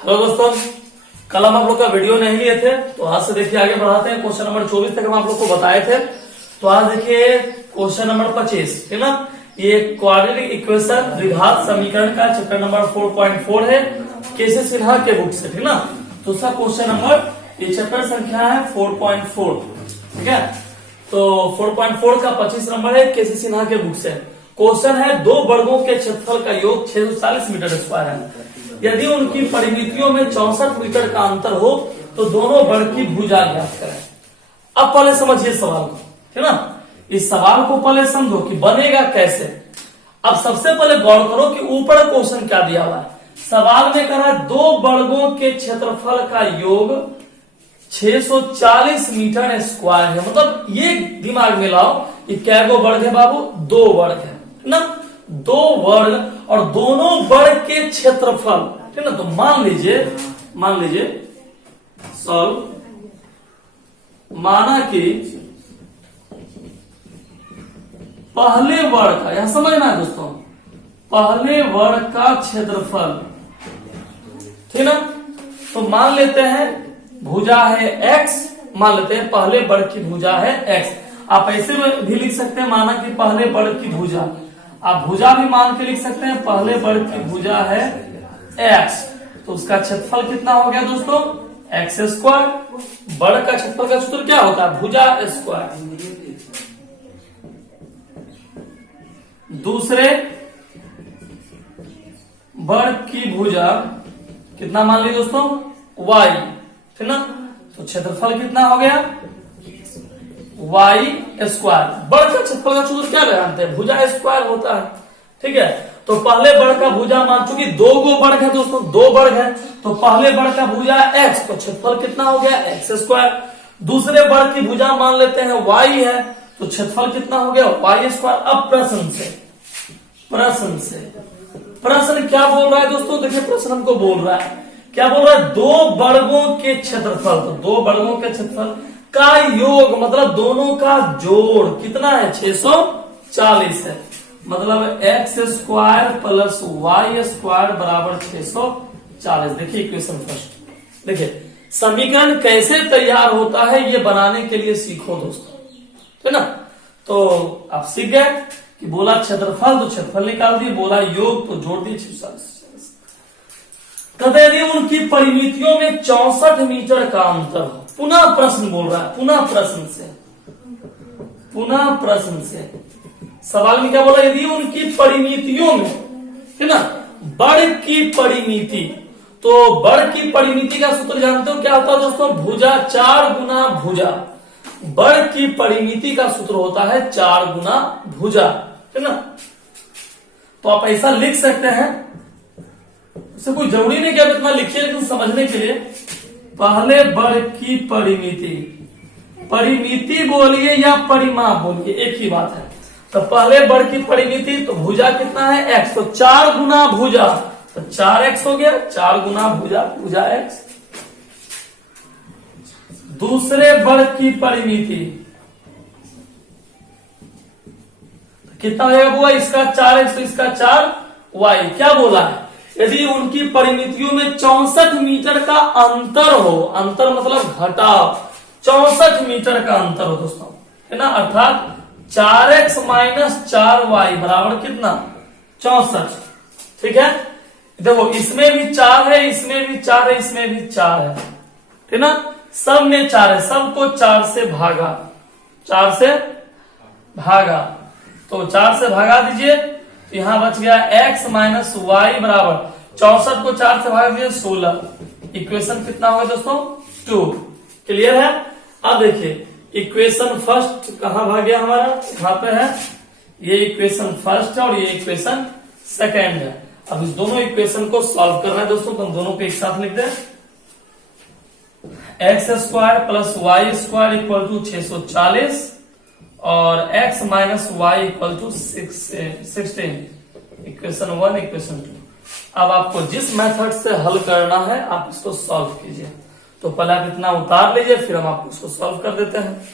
Hello दोस्तों, कल हम आप लोग का वीडियो नहीं लिए थे, तो आज से देखिए आगे बढ़ाते हैं। क्वेश्चन नंबर 24 तक हम आप लोग को बताए थे, तो आज देखिए क्वेश्चन नंबर 25, ठीक ना। ये क्वाड्रेटिक इक्वेशन द्विघात समीकरण का चैप्टर नंबर 4.4 है, केसी सिन्हा के बुक से, ठीक ना। तो उसका क्वेश्चन नंबर, ये चैप्टर संख्या है 4.4, ठीक है। तो 4.4 का 25 नंबर है, केसी सिन्हा के बुक से। क्वेश्चन है, दो वर्गों के क्षेत्रफल का योग 640 मीटर स्क्वायर है। यदि उनकी परिमितियों में 64 मीटर का अंतर हो तो दोनों वर्ग की भुजा ज्ञात करें। अब पहले समझिए सवाल को, ठीक ना। इस सवाल को पहले समझो कि बनेगा कैसे। अब सबसे पहले गौर करो कि ऊपर क्वेश्चन क्या दिया हुआ है। सवाल में कहा दो वर्गों के क्षेत्रफल का योग 640 मीटर स्क्वायर है। मतलब ये दिमाग में लाओ कि क्या गो वर्ग है बाबू, दो वर्ग है ना, दो वर्ग और दोनों वर्ग के क्षेत्रफल, ठीक ना। तो मान लीजिए सॉल्व, माना कि पहले वर्ग का, यहां समझना है दोस्तों, पहले वर्ग का क्षेत्रफल, ठीक ना। तो मान लेते हैं भुजा है x, मान लेते हैं पहले वर्ग की भुजा है x। आप ऐसे में भी लिख सकते हैं, माना कि पहले वर्ग की भुजा, आप भुजा भी मान के लिख सकते हैं, पहले वर्ग की भुजा है x, तो उसका क्षेत्रफल कितना हो गया दोस्तों, x स्क्वायर। वर्ग का क्षेत्रफल का सूत्र क्या होता है, भुजा स्क्वायर। दूसरे वर्ग की भुजा कितना मान ली दोस्तों, y, ठीक ना। तो क्षेत्रफल कितना हो गया, y स्क्वायर। वर्ग का क्षेत्रफल का सूत्र क्या जानते हैं, भुजा स्क्वायर होता है, ठीक है। तो पहले वर्ग का भुजा मान, चुकी दो गो वर्ग है दोस्तों, दो वर्ग है, तो पहले वर्ग का भुजा x, तो क्षेत्रफल कितना हो गया, x स्क्वायर। दूसरे वर्ग की भुजा मान लेते हैं y है, तो क्षेत्रफल कितना हो गया, y स्क्वायर। अब प्रश्न क्या बोल रहा है दोस्तों, देखिए प्रश्न हमको बोल रहा है, क्या बोल रहा है, दो वर्गों के क्षेत्रफल, तो दो वर्गों के क्षेत्रफल का योग, मतलब दोनों का जोड़ कितना है, 640 है। मतलब x square plus y square बराबर 640। देखिए इक्वेशन फर्स्ट, देखिए समीकरण कैसे तैयार होता है ये बनाने के लिए सीखो दोस्तों, है ना। तो आप सीख गए कि बोला क्षेत्रफल तो क्षेत्रफल निकाल दिए, बोला योग तो जोड़ दिए 640। यदि उनकी परिमितियों में 64 मीटर का अंतर हो, पुनः प्रश्न बोल रहा है, पुनः प्रश्न से सवाल में क्या बोला, यदि उनकी परिमितियों में, है ना, वर्ग की परिमिति, तो वर्ग की परिमिति का सूत्र जानते हो क्या होता है दोस्तों, भुजा 4 गुना भुजा। वर्ग की परिमिति का सूत्र होता है 4 गुना भुजा, है ना। तो आप ऐसा लिख सकते हैं, इससे कोई जरूरी नहीं कि आप इतना लिखिए, लेकिन समझने के लिए पहले वर्ग की परिमिति बोलिए या परिमाप बोलिए, एक ही बात है। तो पहले वर्ग की परिमिति, तो भुजा कितना है x, तो 4 गुना भुजा, तो 4x हो गया, 4 गुना भुजा x। दूसरे वर्ग की परिमिति कितना हो जाएगा बुआ, इसका 4x तो इसका 4y। क्या बोला है, यदि उनकी परिमितियों में 64 मीटर का अंतर हो, अंतर मतलब घटाव, 64 मीटर का अंतर हो दोस्तों, है ना, अर्थात 4x माइनस 4y बराबर कितना, 64, ठीक है। देखो इसमें भी 4 है, इसमें भी 4 है, इसमें भी 4 है, ठीक ना। सब में 4 है, सबको 4 से भागा, तो 4 से भागा दीजिए, तो यहां बच गया x माइनस वाई बराबर 64 को 4 से भाग दिए 16। इक्वेशन कितना होगा दोस्तों, 2। क्लियर है। अब देखिए इक्वेशन फर्स्ट कहां भाग गया हमारा, यहां पे है, ये इक्वेशन फर्स्ट है और ये इक्वेशन सेकेंड है। अब इस दोनों इक्वेशन को सॉल्व करना है दोस्तों, तो हम दोनों को एक साथ लिख दें। X square plus Y square equal to 640 और x minus Y equal to 16। Equation 1, equation 2। अब आपको जिस मेथड से हल करना है आप इसको सॉल्व कीजिए। तो पहले आप इतना उतार लीजिए, फिर हम आपको इसको सॉल्व कर देते हैं।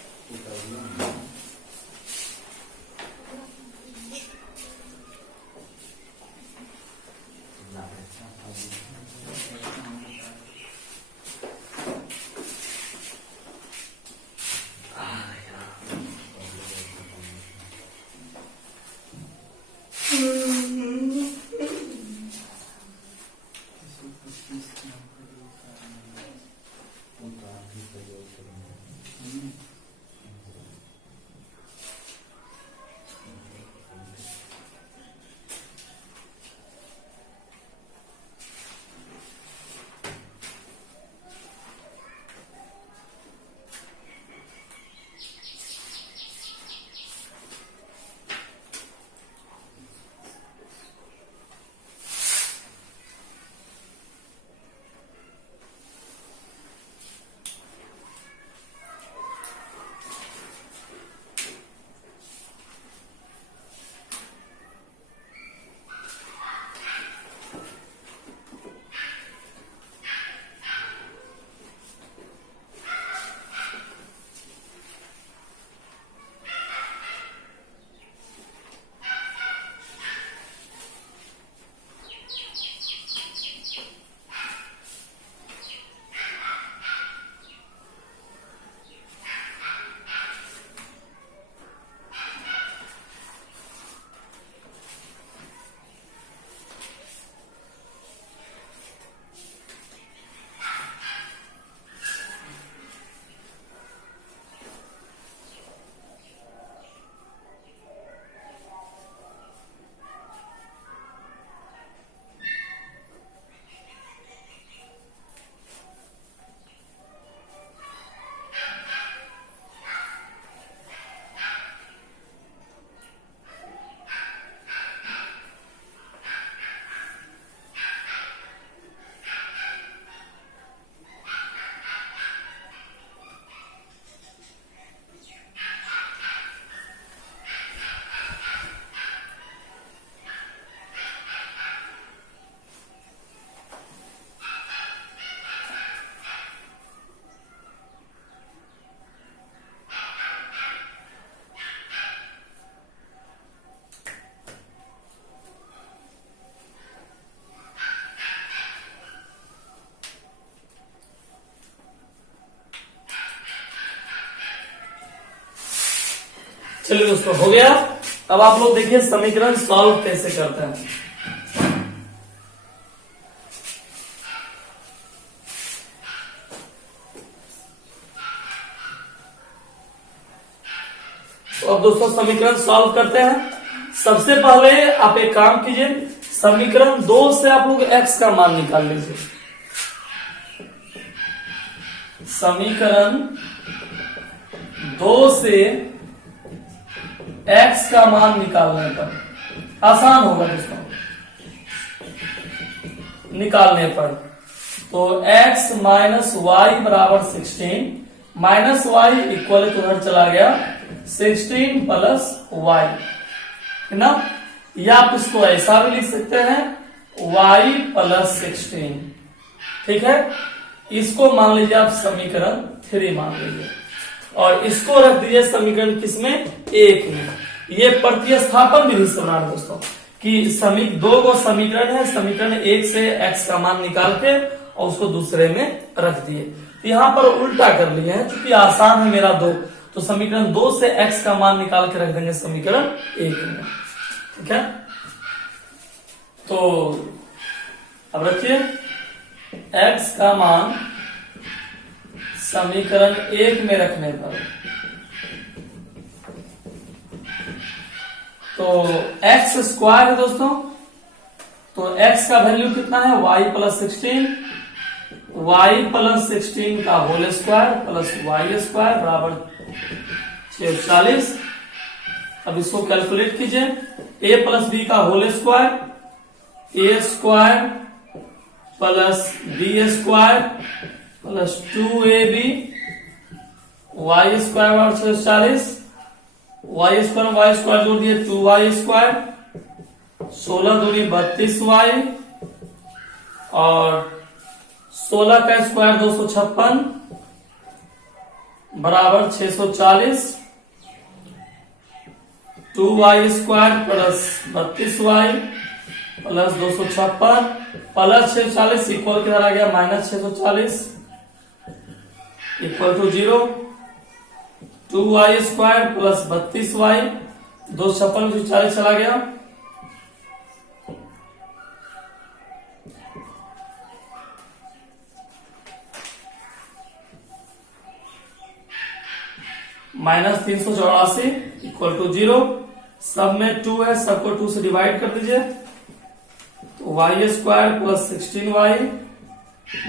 चलिए दोस्तों, हो गया। अब आप लोग देखिए समीकरण सॉल्व कैसे करते हैं। तो अब दोस्तों समीकरण सॉल्व करते हैं। सबसे पहले आप एक काम कीजिए, समीकरण 2 से आप लोग x का मान निकाल लीजिए। समीकरण 2 से x का मान निकालने पर आसान होगा दोस्तों, निकालने पर तो x माइनस वाई बराबर 16, माइनस वाई इक्वल तो उधर चला गया 16 प्लस वाई, है ना। या आप इसको ऐसा भी लिख सकते हैं y प्लस 16, ठीक है। इसको मान लीजिए आप समीकरण 3 मान लीजिए, और इसको रख दीजिए समीकरण किसमें, 1 में। ये प्रतिस्थापन विधि से बना रहे दोस्तों कि दो को समीकरण है, समीकरण 1 से x का मान निकाल के और उसको दूसरे में रख दिए। तो यहाँ पर उल्टा कर लिए हैं, क्योंकि आसान है मेरा 2, तो समीकरण 2 से x का मान निकाल के रख देंगे समीकरण 1 में, ठीक है। तो अब रखिए x का मान समीकरण 1 में रखने पर तो x स्क्वायर है दोस्तों, तो x का वैल्यू कितना है, y प्लस 16, y प्लस 16 का whole square plus y square बराबर 640। अब इसको कैलकुलेट कीजिए, a प्लस बी का whole square, a square plus b square plus 2ab, y square बराबर 640, y स्क्वायर जोड़ दिए 2y स्क्वायर, 16 दूनी 32y और 16 का स्क्वायर 256 बराबर 640, 2y square plus 32y plus 256 plus 640 equal किधर आ गया, minus 640 equal to 0, 2y square plus 32y, 256 में 40 चला गया, माइनस 384 इक्वल टू 0। सब में 2 है, सबको 2 से डिवाइड कर दीजिए, तो y square plus 16y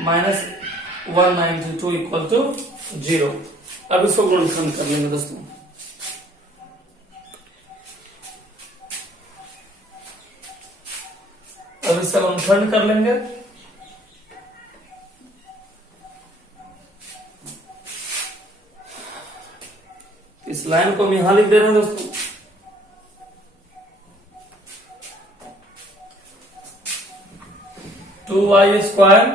minus 192 equal to 0। अब इसको गुणनखंड कर लेंगे दोस्तों। अब इसका गुणनखंड कर लेंगे, इस लाइन को हम यहां लिख दे रहे हैं दोस्तों। Two Y square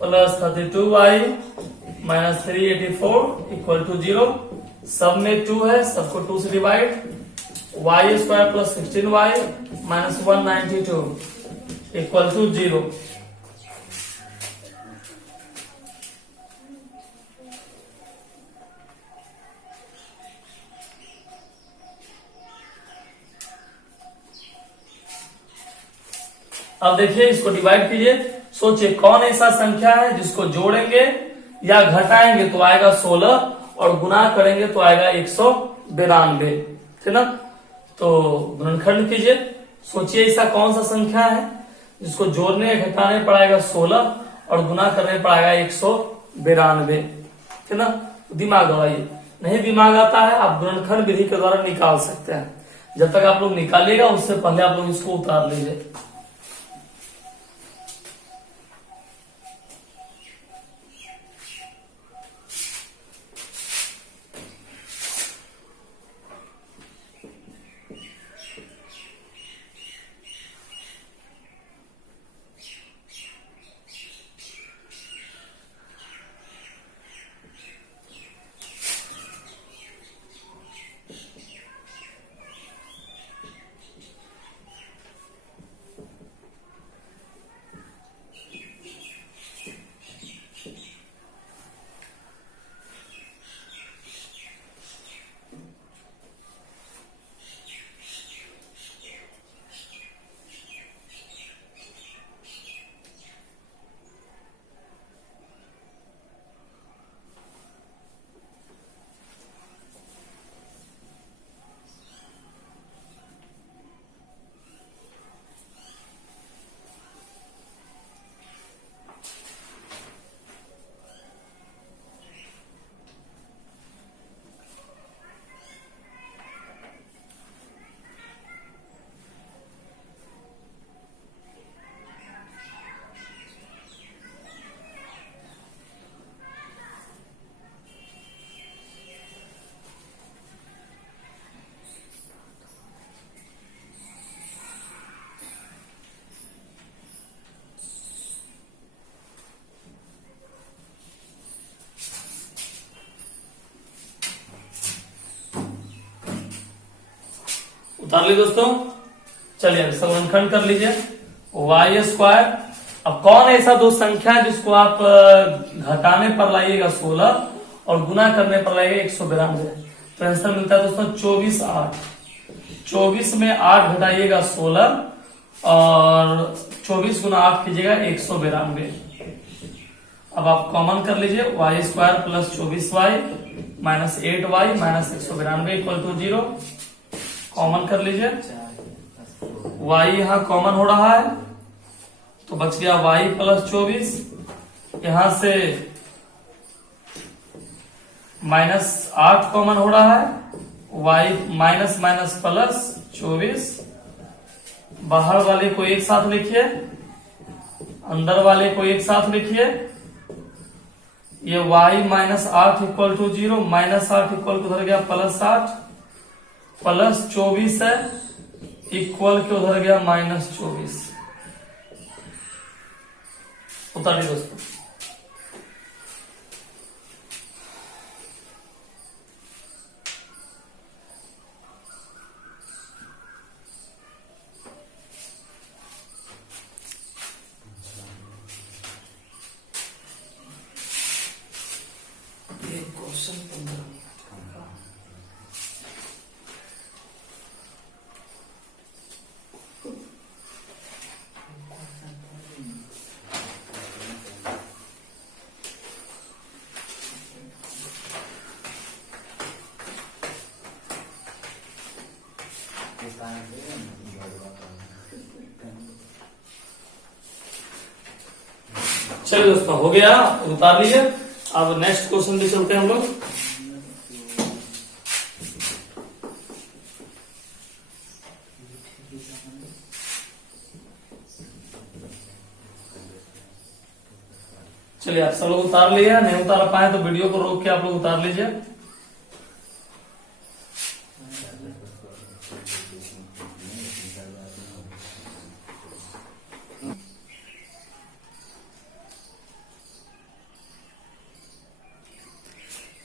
plus 32y minus 384 equal to 0। सब में 2 है, सबको 2 से divide, y square plus 16y minus 192 equal to 0। अब देखिए इसको डिवाइड कीजिए, सोचिए कौन ऐसा संख्या है जिसको जोड़ेंगे या घटाएंगे तो आएगा 16 और गुणा करेंगे तो आएगा 192, ठीक ना। तो गुणनखंड कीजिए, सोचिए ऐसा कौन सा संख्या है जिसको जोड़ने या घटाने पर आएगा 16 और गुणा करने पर आएगा 192, ठीक ना। दिमाग लगाइए, नहीं दिमाग आता है आप गुणनखंड विधि के द्वारा निकाल सकते हैं। जब तक आप लोग निकालिएगा उससे पहले आप लोग इसको उतार लीजिए। उतार ली दोस्तों। चलिए समखंड कर लीजिए वाई स्क्वायर। अब कौन ऐसा दो संख्या है जिसको आप घटाने पर लाइएगा 16 और गुना करने पर लाइएगा 192। तो आंसर मिलता है दोस्तों 24 8। 24 में 8 घटाइएगा 16 और 24 गुना 8 कीजिएगा 192। अब आप कॉमन कर लीजिए Y square plus 24y minus 8y minus 192 equal to 0। Common कर लीजिए y यहां कॉमन हो रहा है तो बच गया y प्लस 24। यहां से माइनस 8 कॉमन हो रहा है y माइनस माइनस प्लस 24। बाहर वाले को एक साथ लिखिए, अंदर वाले को एक साथ लिखिए। ये y minus 8 equal to 0 minus 8 equal to उधर गया प्लस 8 प्लस 24 है इक्वल के उधर गया माइनस 24। उतारिए दोस्तों। क्वेश्चन 15। चलिए दोस्तों हो गया, उतार लीजिए। अब नेक्स्ट क्वेश्चन पे चलते हैं हम लोग। चलिए आप सब लोग उतार लिए, नहीं उतार पाए तो वीडियो को रोक के आप लोग उतार लीजिए।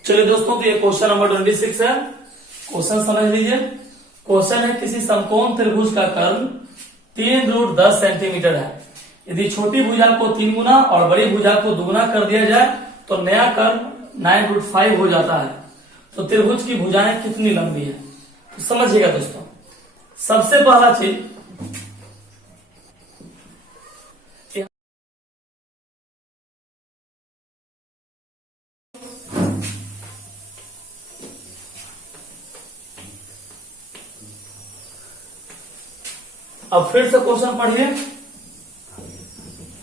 चलिए दोस्तों, तो ये क्वेश्चन नंबर 26 है। क्वेश्चन समझ लीजिए। क्वेश्चन है किसी समकोण त्रिभुज का कर्ण 3√10 सेंटीमीटर है। यदि छोटी भुजा को 3 गुना और बड़ी भुजा को 2 गुना कर दिया जाए तो नया कर्ण 9√5 हो जाता है। तो त्रिभुज की भुजाएं कितनी लंबी है? तो समझिएगा दोस्तों, सबसे पहला चीज अब फिर से क्वेश्चन पढ़िए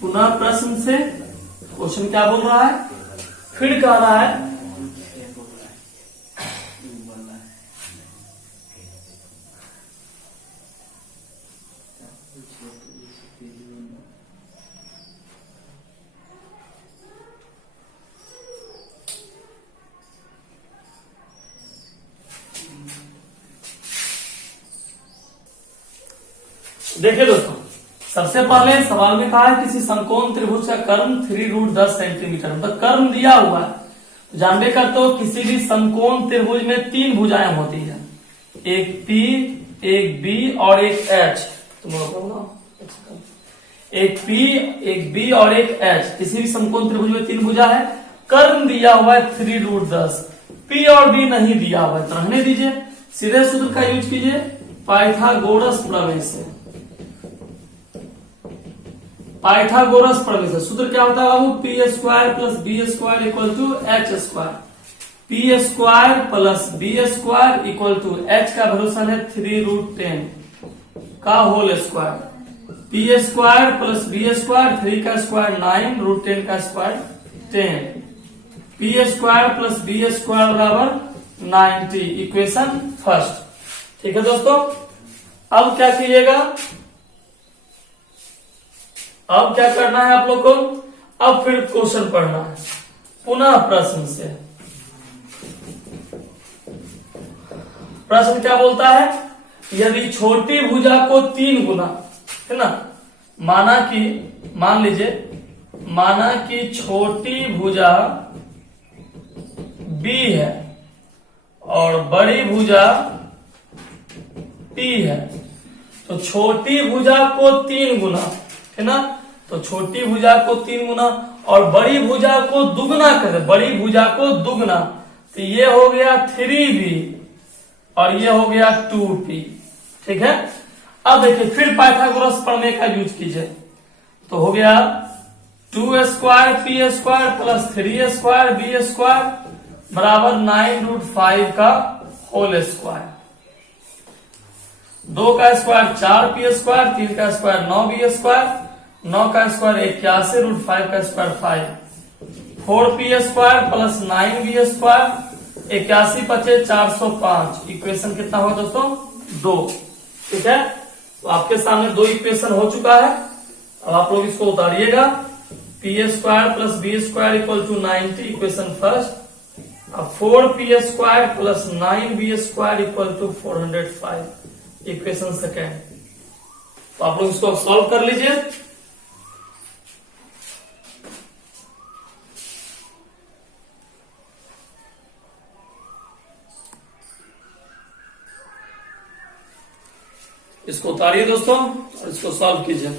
पुनः प्रश्न से। क्वेश्चन क्या बोल रहा है? फिर कह रहा है देखिए दोस्तों, सबसे पहले सवाल में कहा है किसी समकोण त्रिभुज का कर्ण 3√10 सेंटीमीटर, मतलब कर्ण दिया हुआ है। तो जानबे करते हो किसी भी समकोण त्रिभुज में 3 भुजाएं होती है, एक P, एक B और एक H। तुम एक P, एक B और एक H। किसी भी समकोण त्रिभुज में 3 भुजा है, कर्ण दिया हुआ है 3√10। P और B नहीं दिया हुआ है तो रहने दीजिए। सीधे सूत्र का यूज कीजिए पाइथागोरस प्रमेय से। पाइथागोरस प्रमेय से सूत्र क्या होता है बाबू? P square plus B square equal to H square. P square plus B square equal to H का वैल्यूशन है 3√10 का whole square. P square plus B square 3 का स्क्वायर 9 √10 का square 10। P square plus B square बराबर 90। Equation first. ठीक है दोस्तों, अब क्या कीजिएगा? अब क्या करना है आप लोग को? अब फिर क्वेश्चन पढ़ना है पुनः प्रश्न से। प्रश्न क्या बोलता है? यदि छोटी भुजा को 3 गुना, है ना, मान लीजिए कि छोटी भुजा B है और बड़ी भुजा P छोटी है, तो छोटी भुजा को 3 गुना, है ना, तो छोटी भुजा को 3 गुना और बड़ी भुजा को दुगना कर दे, बड़ी भुजा को दुगना, तो ये हो गया 3b और ये हो गया 2p। ठीक है, अब देखिए फिर पाइथागोरस प्रमेय का यूज कीजिए, तो हो गया 2 square p square plus 3 square b square बराबर 9√5 का होल स्क्वायर, 2 का स्क्वायर 4p स्क्वायर, 3 का स्क्वायर 9b स्क्वायर, 9 का स्क्वायर 81√5 का square 5, 4p square plus 9b square 81 पचे 405, इक्वेशन कितना होगा दोस्तों 2। ठीक है, तो आपके सामने 2 इक्वेशन हो चुका है। अब आप लोग इसको उतारिएगा, P square plus B square equal to 90 equation first, अब 4p square plus 9b square equal to 405 equation second. तो आप लोग इसको सॉल्व कर लीजिए। इसको उतारिए दोस्तों और इसको सॉल्व कीजिए।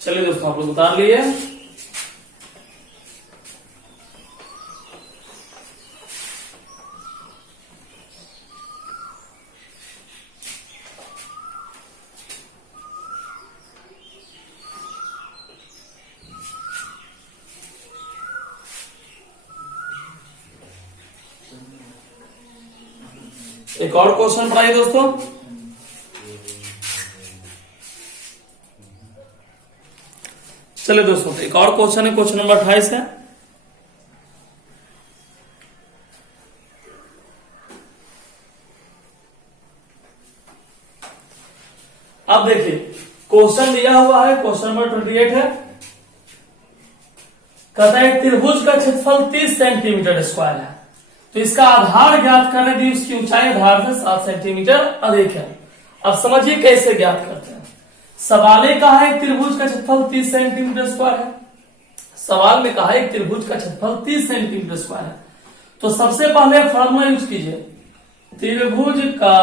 चलिए दोस्तों आप लोग उतार लिए। एक और क्वेश्चन पढ़ाइए दोस्तों। चलिए दोस्तों एक और क्वेश्चन है, क्वेश्चन नंबर 28 है। अब देखिए क्वेश्चन दिया हुआ है, क्वेश्चन नंबर 28 है, कहता है त्रिभुज का क्षेत्रफल 30 सेंटीमीटर स्क्वायर है, तो इसका आधार ज्ञात करने दी, उसकी ऊंचाई आधार से 7 सेंटीमीटर अधिक है। अब समझिए कैसे ज्ञात करते हैं। सवाल में कहा है त्रिभुज का क्षेत्रफल 30 सेंटीमीटर स्क्वायर है, सवाल में कहा है त्रिभुज का क्षेत्रफल 30 सेंटीमीटर स्क्वायर है, तो सबसे पहले फॉर्मूला यूज कीजिए, त्रिभुज का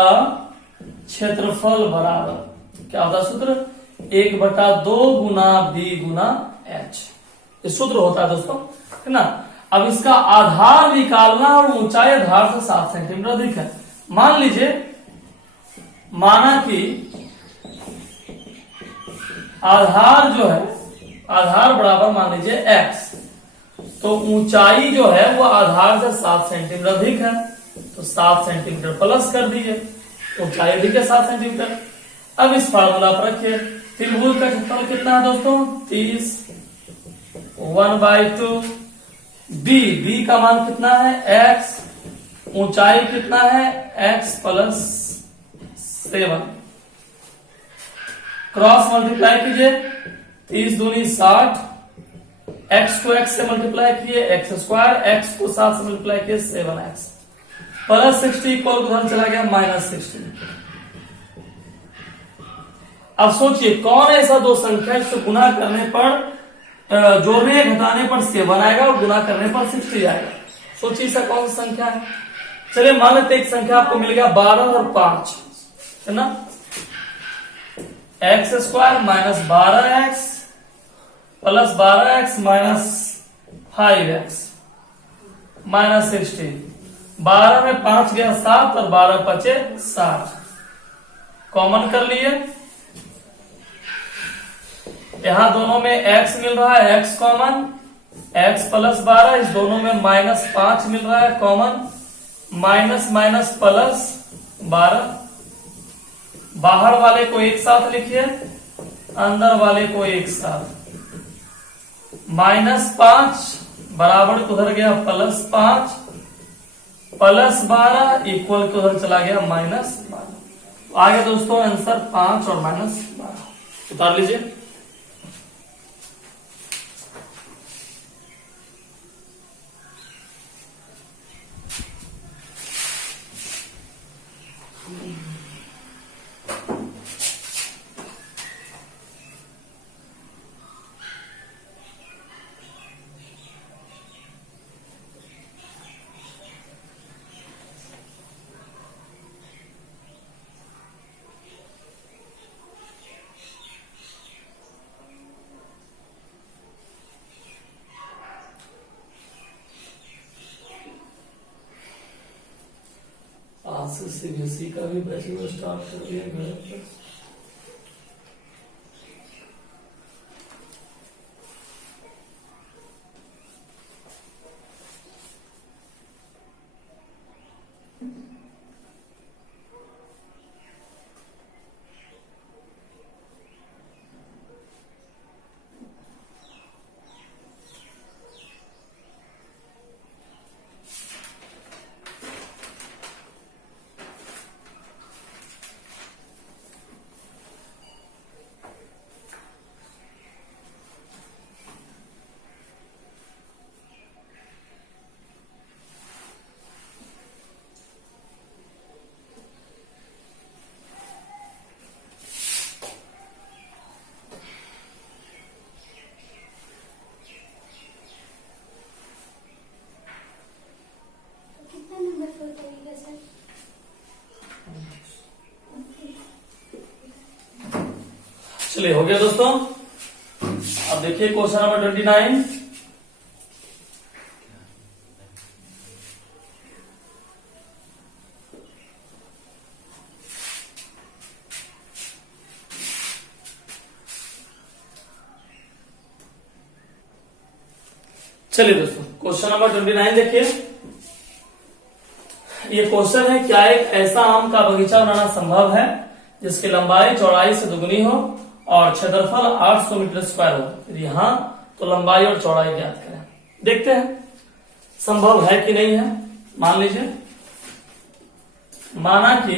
क्षेत्रफल बराबर क्या होता है सूत्र, 1/2 गुना बी गुना एच, ये सूत्र होता है दोस्तों, है ना। अब इसका आधार निकालना और ऊंचाई आधार से 7 सेंटीमीटर अधिक है। मान लीजिए, माना कि आधार जो है, आधार बराबर मान लीजिए x, तो ऊंचाई जो है वो आधार से 7 सेंटीमीटर अधिक है, तो 7 सेंटीमीटर प्लस कर दीजिए, ऊंचाई अधिक है 7 सेंटीमीटर। अब इस फार्मूला पर रखिए, त्रिभुज का क्षेत्रफल कितना है दोस्तों 30, 1/2, b का मान कितना है x, ऊंचाई कितना है x प्लस 7, क्रॉस मल्टीप्लाई कीजिए, 30 दूनी 60, एक्स को एक्स से मल्टीप्लाई किए एक्स स्क्वायर, एक्स को 7 से मल्टीप्लाई किए 7x प्लस 60 इक्वल उधर चला गया -60। अब सोचिए कौन ऐसा दो संख्या जिसको गुना करने पर जोड़ने घटाने पर 7 आएगा और गुना करने पर 60 आएगा। सोचिए ऐसा कौन सी संख्या है। चलिए मान लेते एक संख्या आपको मिल गया 12 और 5 है ना, x square minus 12x plus 12x minus 5x minus 60। 12 में 5 गया 7 और 12 बचे 60। कॉमन कर लिए, यहां दोनों में x मिल रहा है, x कॉमन, x प्लस 12, इस दोनों में -5 मिल रहा है कॉमन, माइनस माइनस प्लस 12। बाहर वाले को एक साथ लिखिए, अंदर वाले को एक साथ, -5 बराबर को उधर गया +5 प्लस 12 इक्वल को उधर चला गया -12। आगे दोस्तों आंसर 5 और -12 उतार लीजिए। आज से सीबीएसई का भी बैचलर स्टार्ट कर दिया घर पर। चलिए हो गया दोस्तों। अब देखिए क्वेश्चन नंबर 29। चलिए दोस्तों क्वेश्चन नंबर 29 देखिए। ये क्वेश्चन है, क्या एक ऐसा आम का बगीचा बनाना संभव है जिसकी लंबाई चौड़ाई से दुगनी हो और क्षेत्रफल 800 मीटर स्क्वायर हो। यहाँ तो लंबाई और चौड़ाई ज्ञात करें। देखते हैं संभव है कि नहीं है। मान लीजिए, माना कि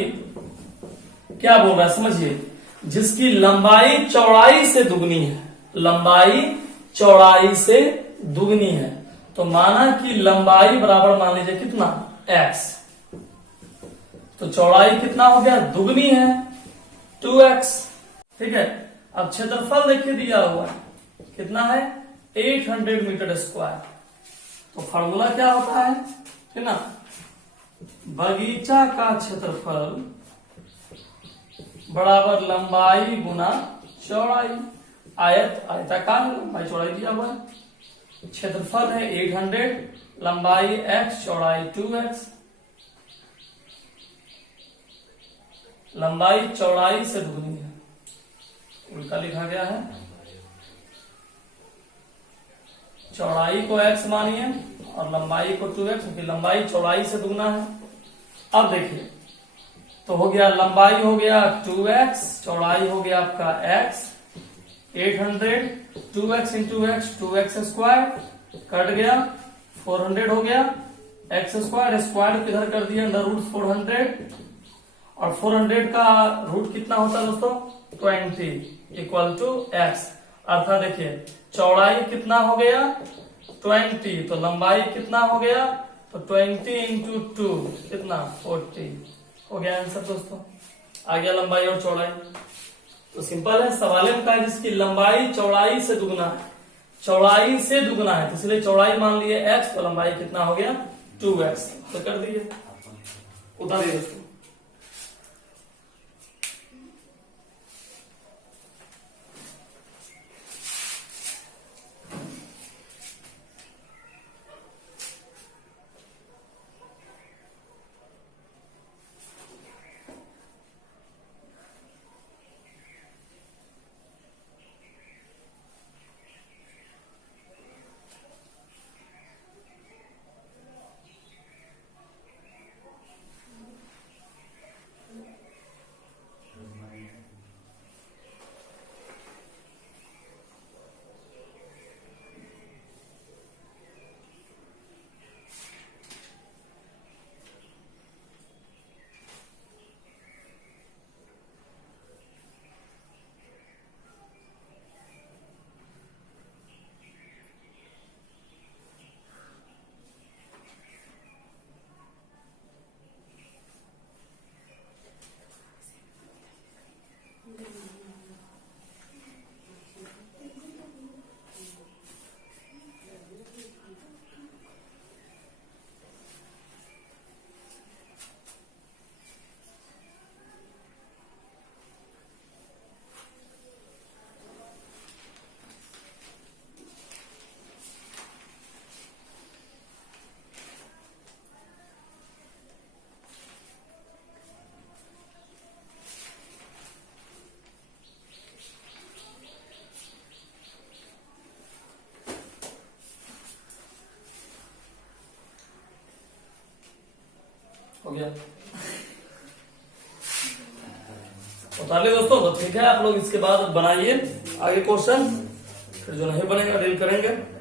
क्या बोल रहा है समझिए, जिसकी लंबाई चौड़ाई से दुगनी है, लंबाई चौड़ाई से दुगनी है, तो माना कि लंबाई बराबर मान लीजिए कितना x, तो चौड़ाई कितना हो गया दुगनी है 2x। ठीक है, अब क्षेत्रफल देखिए दिया हुआ है कितना है 800 मीटर स्क्वायर। तो फॉर्मूला क्या होता है ना, बगीचा का क्षेत्रफल बराबर लंबाई गुना चौड़ाई। आयत आयताकार लंबाई चौड़ाई दिया हुआ है, क्षेत्रफल है 800, लंबाई x, चौड़ाई 2x। लंबाई चौड़ाई से दुगनी है, उल्टा लिखा गया है, चौड़ाई को x मानिए और लंबाई को 2x, क्योंकि लंबाई चौड़ाई से दुगना है। अब देखिए तो हो गया, लंबाई हो गया 2x, चौड़ाई हो गया आपका x, 800 2x into x 2x square cut गया, 400 हो गया, x स्क्वायर स्क्वायर किधर कर दिया √400, और 400 का रूट कितना होता है दोस्तों 20 इक्वल टू x। अर्थात देखिए चौड़ाई कितना हो गया 20, तो लंबाई कितना हो गया, तो 20 इंटू 2 कितना 40 हो गया आंसर दोस्तों। आ गया लंबाई और चौड़ाई। तो सिंपल है, सवाल में कहा है जिसकी लंबाई चौड़ाई से दुगना है, चौड़ाई से दुगना है, तो इसलिए चौड़ाई मान लिए x, तो लंबाई कितना हो गया 2x। तो कर दिए, उतारिए दोस्तों। हो गया, उतार लिया दोस्तों। तो ठीक है, आप लोग इसके बाद बनाइए आगे क्वेश्चन, फिर जो नहीं बनेगा डील करेंगे।